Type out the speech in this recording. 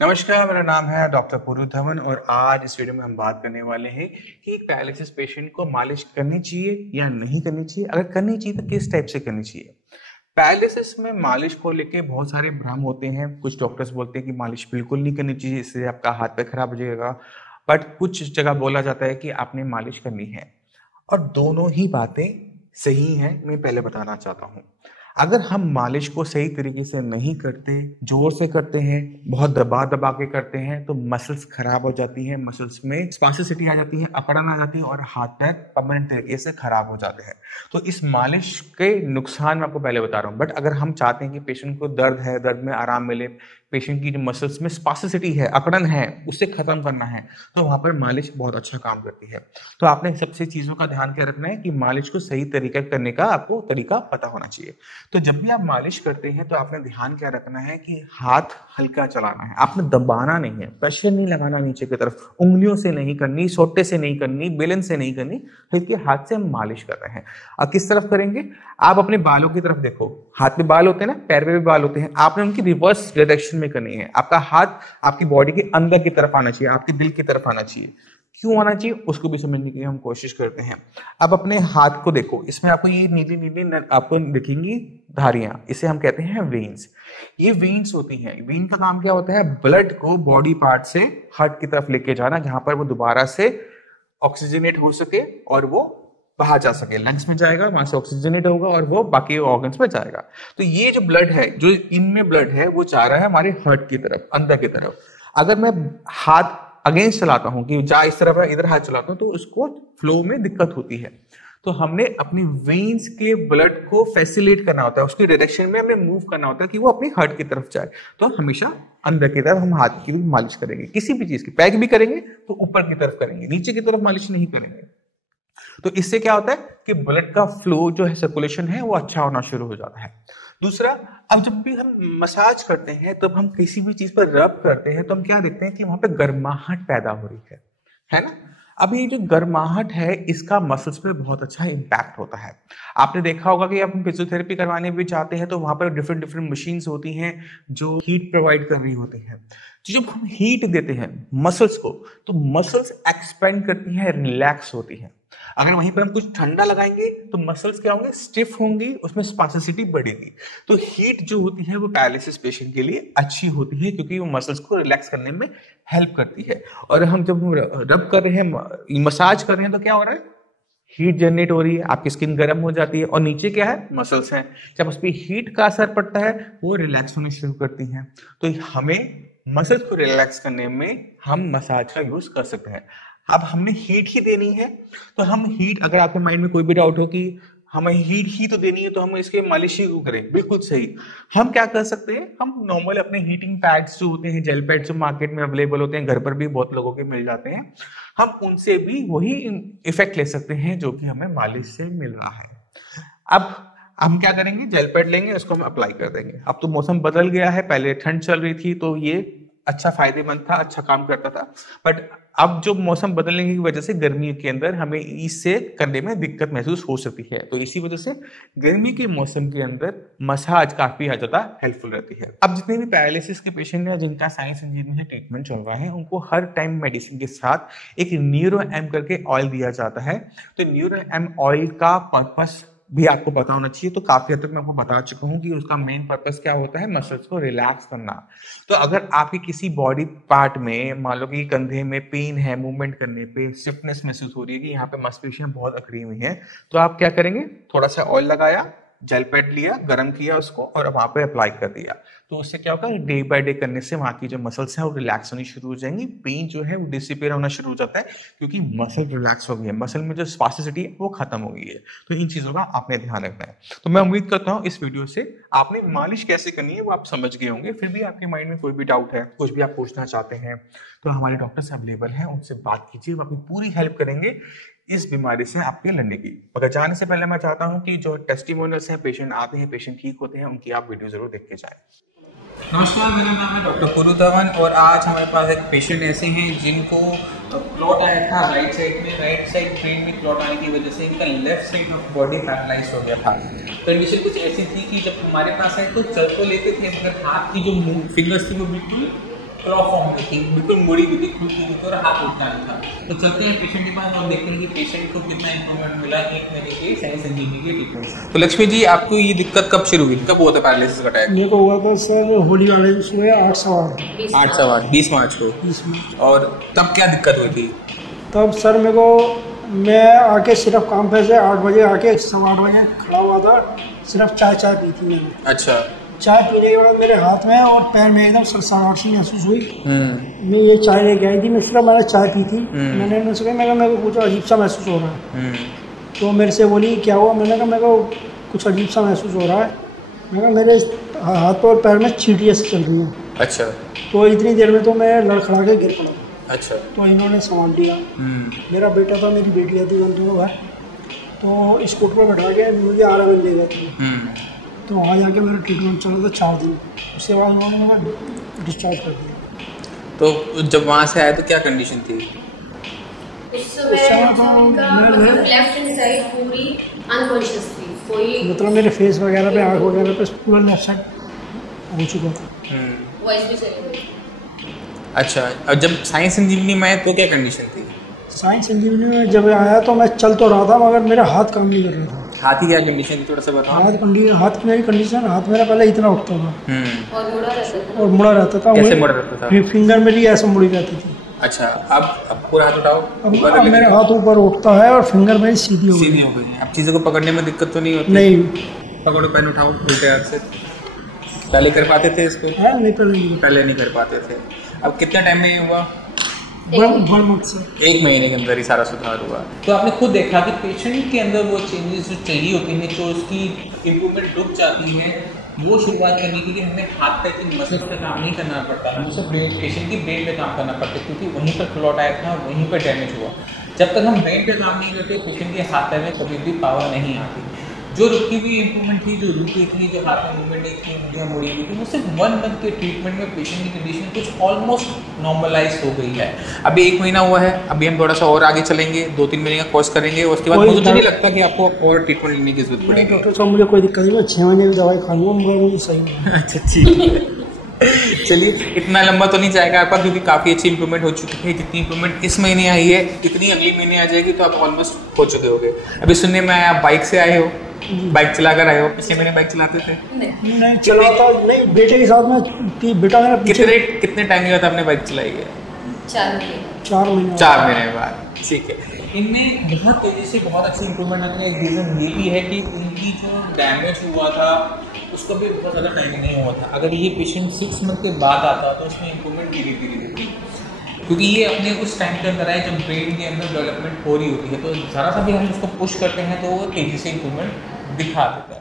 नमस्कार, मेरा नाम है डॉक्टर पुरु धवन और आज इस वीडियो में हम बात करने वाले हैं कि एक पैरालिसिस पेशेंट को मालिश करनी चाहिए या नहीं करनी चाहिए। अगर करनी चाहिए तो किस टाइप से करनी चाहिए। पैरालिसिस में मालिश को लेके बहुत सारे भ्रम होते हैं। कुछ डॉक्टर्स बोलते हैं कि मालिश बिल्कुल नहीं करनी चाहिए, इससे आपका हाथ पैर खराब हो जाएगा। बट कुछ जगह बोला जाता है कि आपने मालिश करनी है, और दोनों ही बातें सही हैं। मैं पहले बताना चाहता हूँ, अगर हम मालिश को सही तरीके से नहीं करते, जोर से करते हैं, बहुत दबा दबा के करते हैं, तो मसल्स खराब हो जाती हैं, मसल्स में स्पास्टिसिटी आ जाती है, अकड़न आ जाती है और हाथ पैर परमानेंट तरीके से खराब हो जाते हैं। तो इस मालिश के नुकसान मैं आपको पहले बता रहा हूँ। बट अगर हम चाहते हैं कि पेशेंट को दर्द है, दर्द में आराम मिले, पेशेंट की जो मसल्स में स्पास्टिसिटी है, अकड़न है, उससे खत्म करना है, तो वहां पर मालिश बहुत अच्छा काम करती है। तो आपने सबसे चीजों का ध्यान क्या रखना है कि मालिश को सही तरीका करने का आपको तरीका पता होना चाहिए। तो जब भी आप मालिश करते हैं तो आपने ध्यान क्या रखना है कि हाथ हल्का चलाना है, आपने दबाना नहीं है, प्रेशर नहीं लगाना नीचे की तरफ, उंगलियों से नहीं करनी, सोटे से नहीं करनी, बेलन से नहीं करनी, हल्के हाथ से हम मालिश कर रहे हैं। अब किस तरफ करेंगे, आप अपने बालों की तरफ देखो। हाथ में बाल होते हैं ना, पैर में भी बाल होते हैं, आपने उनकी रिवर्स डायरेक्शन में करनी है। आपका हाथ आपकी बॉडी के अंदर की तरफ आना चाहिए, आपके दिल की तरफ आना चाहिए। क्यों आना चाहिए उसको भी समझने की हम कोशिश करते हैं। अब अपने हाथ को देखो, इसमें आपको ये नीली नीली आपको दिखेंगी धारियां, इसे हम कहते हैं वेन्स। ये वेन्स होती हैं। वेन का काम क्या होता है, ब्लड को बॉडी पार्ट से हार्ट की तरफ लेके जाना, जहां पर वो दोबारा से ऑक्सीजनेट हो सके और वो बाहर जा सके, लंग्स में जाएगा, वहां से ऑक्सीजनेट होगा और वो बाकी ऑर्गन्स में जाएगा। तो ये जो ब्लड है, जो इनमें ब्लड है, वो जा रहा है हमारे हार्ट की तरफ, अंदर की तरफ। अगर मैं हाथ अगेंस्ट चलाता हूं कि जा इस तरफ है, इधर हाथ चलाता हूं, तो उसको फ्लो में दिक्कत होती है। तो हमने अपनी वेन्स के ब्लड को फैसिलिटेट करना होता है, उसकी डायरेक्शन में हमें मूव करना होता है कि वो अपनी हार्ट की तरफ जाए। तो हमेशा अंदर की तरफ हम हाथ की भी मालिश करेंगे, किसी भी चीज की, पैर भी करेंगे तो ऊपर की तरफ करेंगे, नीचे की तरफ मालिश नहीं करेंगे। तो इससे क्या होता है कि ब्लड का फ्लो जो है, सर्कुलेशन है, वो अच्छा होना शुरू हो जाता है। दूसरा, अब जब भी हम मसाज करते हैं, तब हम किसी भी चीज पर रब करते हैं, तो हम क्या देखते हैं कि वहां पे गर्माहट पैदा हो रही है ना। अब ये जो गर्माहट है, इसका मसल्स पे बहुत अच्छा इंपैक्ट होता है। आपने देखा होगा कि आप फिजियोथेरेपी करवाने भी चाहते हैं तो वहां पर डिफरेंट डिफरेंट मशीन्स होती हैं जो हीट प्रोवाइड कर रही होती हैं। तो जब हम हीट देते हैं मसल्स को, तो मसल्स एक्सपेंड करती हैं, रिलैक्स होती हैं। अगर वहीं पर हम कुछ ठंडा लगाएंगे तो मसल्स क्या होंगे, स्टिफ होंगी, उसमें स्पास्टिसिटी बढ़ेगी। तो हीट जो होती है वो पैरालिसिस पेशेंट के लिए अच्छी होती है, क्योंकि वो मसल्स को रिलैक्स करने में हेल्प करती है। और हम जब रब कर रहे हैं, मसाज कर रहे हैं, तो क्या हो रहा है, हीट जनरेट हो रही है, आपकी स्किन गर्म हो जाती है, और नीचे क्या है, मसल्स हैं। जब उस पर हीट का असर पड़ता है, वो रिलैक्स होने शुरू करती हैं। तो हमें मसल्स को रिलैक्स करने में हम मसाज का यूज कर सकते हैं। अब हमने हीट ही देनी है, तो हम हीट, अगर आपके माइंड में कोई भी डाउट हो कि हमें हीट ही तो देनी है तो हम इसके मालिश ही क्यों करें, बिल्कुल सही। हम क्या कर सकते हैं, हम नॉर्मल अपने हीटिंग पैड्स जो होते हैं, जेल पैड्स जो मार्केट में अवेलेबल होते हैं, घर पर भी बहुत लोगों के मिल जाते हैं, हम उनसे भी वही इफेक्ट ले सकते हैं जो कि हमें मालिश से मिल रहा है। अब हम क्या करेंगे, जेल पैड लेंगे, उसको हम अप्लाई कर देंगे। अब तो मौसम बदल गया है, पहले ठंड चल रही थी तो ये अच्छा फायदेमंद था, अच्छा काम करता था। बट अब जो मौसम बदलने की वजह से गर्मी के अंदर हमें इससे करने में दिक्कत महसूस हो सकती है। तो इसी वजह से गर्मी के मौसम के अंदर मसाज काफी ज्यादा हेल्पफुल रहती है। अब जितने भी पैरालिसिस के पेशेंट हैं जिनका साइंस इंजीनियरिंग से ट्रीटमेंट चल रहा है, उनको हर टाइम मेडिसिन के साथ एक न्यूरो एम करके ऑयल दिया जाता है। तो न्यूरो एम ऑयल का पर्पस भी आपको पता होना चाहिए। तो काफी हद तक मैं आपको बता चुका हूं कि उसका मेन पर्पस क्या होता है, मसल्स को रिलैक्स करना। तो अगर आपके किसी बॉडी पार्ट में, मान लो कि कंधे में पेन है, मूवमेंट करने पे स्टिफनेस महसूस हो रही है कि यहाँ पे मांसपेशियां बहुत अकड़ी हुई हैं, तो आप क्या करेंगे, थोड़ा सा ऑयल लगाया, जेल पैड लिया, गर्म किया उसको और वहां पे अप्लाई कर दिया। तो उससे क्या होगा, डे बाय डे करने से वहां की जो मसल्स हैं वो रिलैक्स होनी शुरू हो जाएंगी, पेन जो है वो डिसिपेयर होना शुरू हो जाता है, क्योंकि मसल रिलैक्स हो गई है, मसल में जो स्पास्टिसिटी है वो खत्म हो गई है। तो इन चीजों का आपने ध्यान रखना है। तो मैं उम्मीद करता हूँ इस वीडियो से आपने मालिश कैसे करनी है वो आप समझ गए होंगे। फिर भी आपके माइंड में कोई भी डाउट है, कुछ भी आप पूछना चाहते हैं, तो हमारे डॉक्टर्स अवेलेबल हैं, उनसे बात कीजिए, वो आपकी पूरी हेल्प करेंगे इस बीमारी से आपके लड़ने की। मगर जाने से पहले मैं चाहता हूं कि जो टेस्टिमोनियल्स हैं, पेशेंट आते हैं, पेशेंट ठीक होते हैं, उनकी आप वीडियो जरूर देख के जाएं। नमस्कार, मेरा नाम है डॉक्टर पुरु धवन और आज हमारे पास एक पेशेंट ऐसे हैं जिनको क्लॉट आया था राइट साइड में, राइट साइड ब्रेन में क्लॉट आने की वजह से इनका left side of body paralyse हो गया था। कंडीशन कुछ ऐसी थी कि जब हमारे पास आए तो चल तो लेते थे, मगर हाथ की जो फिंगर्स थी वो बिल्कुल क्लॉ फॉर्म हुई थी, बिल्कुल मुड़ी हुई थी, खुलती हुई थी और हाथ उठना नहीं था। तो चलते हैं पेशेंट के पास और देखते हैं कि पेशेंट को कितना इंप्रूवमेंट मिला 1 महीने के साइंस संजीवनी के ट्रीटमेंट से। तो लक्ष्मी जी, आपको ये दिक्कत कब शुरू हुई, कब हुआ था पैरालिसिस का अटैक? मेरे को हुआ था सर होली वाले दिन सुबह 8 20 मार्च को। 20 मिनट। और तब क्या दिक्कत हुई थी? तब सर मैं आके सिर्फ काम पे से 8 बजे आके 8:15 बजे खड़ा हुआ था, सिर्फ चाय पी थी मैंने। अच्छा। चाय पीने के बाद मेरे हाथ में और पैर में एकदम सरसराहट सी महसूस हुई। मैं ये चाय लेके आई थी, मैंने चाय पी थी। मैंने उनसे कहा मेरे को कुछ अजीब सा महसूस हो रहा है। तो मेरे से बोली क्या हुआ? मैंने कहा मेरे को कुछ अजीब सा महसूस हो रहा है। मैंने कहा मेरे हाथ और पैर में चींटियाँ से चल रही हैं। अच्छा। तो इतनी देर में तो मैं लड़खड़ा के गिर पड़ा। अच्छा। तो इन्होंने संभाल लिया। मेरा बेटा था, मेरी बेटी थी, हम दोनों भाई। तो स्कूटर पर बैठा के मुझे RMN ले गए थे। तो वहाँ जाके मेरा ट्रीटमेंट चला था 4 दिन। उसके बाद उन्होंने मुझे डिस्चार्ज कर दिया। तो जब वहाँ से आए तो क्या कंडीशन थी? उस समय तो लेफ्ट हैंड साइड पूरी अनकॉन्शियस थी, कोई मतलब मेरे फेस वगैरह पे, आँख वगैरह पे पूरा लेफ्ट साइड हो चुका था। वॉइस भी चली गई। अच्छा, और जब साइंस संजीवनी में आए तो क्या कंडीशन थी? साइंस संजीवनी में जब आया तो मैं चल तो रहा था, मगर मेरा हाथ काम नहीं कर रहा था। हाथ की क्या कंडीशन थी, थोड़ा सा बताओ। हाथ की मेरी कंडीशन, हाथ मेरा पहले इतना उठता था और मुड़ा रहता था। कैसे मुड़ा रहता था? फिंगर मेरी ऐसे मुड़ी रहती थी। अच्छा, अब पूरा हाथ उठाओ। अब मेरा हाथ ऊपर उठता है और फिंगर मेरी सीधी हो गई है। अब चीज़ों को पकड़ने में दिक्कत तो नहीं होती? नहीं। पकड़ो, पेन उठाओ उल्टे हाथ से। पहले कर पाते थे इसको? नहीं, पहले नहीं कर पाते थे। अब कितने टाइम में ये हुआ? 1 महीने के अंदर ही सारा सुधार हुआ। तो आपने खुद देखा कि पेशेंट के अंदर वो चेंजेस जो चाहिए होती हैं, जो उसकी इम्प्रूवमेंट रुक जाती है, वो शुरुआत करने के लिए हमें हाथ पैर की मसल्स पे काम नहीं करना पड़ता, हमें सिर्फ पेशेंट की ब्रेन पे काम करना पड़ता है, क्योंकि वहीं पर क्लॉट आया था, वहीं पर डैमेज हुआ। जब तक हम ब्रेन पे काम नहीं करते, पेशेंट के हाथ पैर में कभी भी पावर नहीं आती। जो रुकी हुई इम्प्रूवमेंट थी, जो रुकी थी, जो हाथ में मूवमेंट नहीं थी, मुड़ियाँ मुड़ी हुई थी, वो सिर्फ 1 मंथ के ट्रीटमेंट में पेशेंट की कंडीशन कुछ ऑलमोस्ट नॉर्मलाइज हो गई है। अभी 1 महीना हुआ है, अभी हम थोड़ा सा और आगे चलेंगे, 2-3 महीने का कोर्स करेंगे, उसके बाद मुझे तो नहीं लगता कि आपको और ट्रीटमेंट लेने की जरूरत पड़ेगी। डॉक्टर साहब मुझे कोई दिक्कत नहीं, मैं 6 महीने की दवाई खा लूँगा, मुझे सही। अच्छा, ठीक है। चलिए, इतना लंबा तो नहीं जाएगा आपका, क्योंकि काफ़ी अच्छी इंप्रूवमेंट हो चुकी है। जितनी इंप्रूवमेंट इस महीने आई है, इतनी अगले महीने आ जाएगी, तो आप ऑलमोस्ट हो चुके होंगे। अभी सुनने में आया आप बाइक से आए हो, बाइक चला कर आए हो। पिछले महीने बाइक चलाते थे? नहीं चलाता, नहीं, बेटे के साथ में। बेटा मेरा कितने टाइम के बाद आपने बाइक चलाई है? 4 महीने। 4 महीने बाद, ठीक है। इनमें बहुत तेज़ी से बहुत अच्छी इंप्रूवमेंट आती है। एक रीज़न ये भी है कि उनकी जो डैमेज हुआ था उसका भी बहुत ज़्यादा टाइम नहीं हुआ था। अगर ये पेशेंट 6 मंथ के बाद आता तो उसमें इंप्रूवमेंट धीरे धीरे होती, क्योंकि ये अपने उस टाइम के अंदर है जब ब्रेन के अंदर डेवलपमेंट हो रही होती है। तो ज़रा सा भी हम उसको पुश करते हैं तो वो तेज़ी से इंप्रूवमेंट दिखा देता है।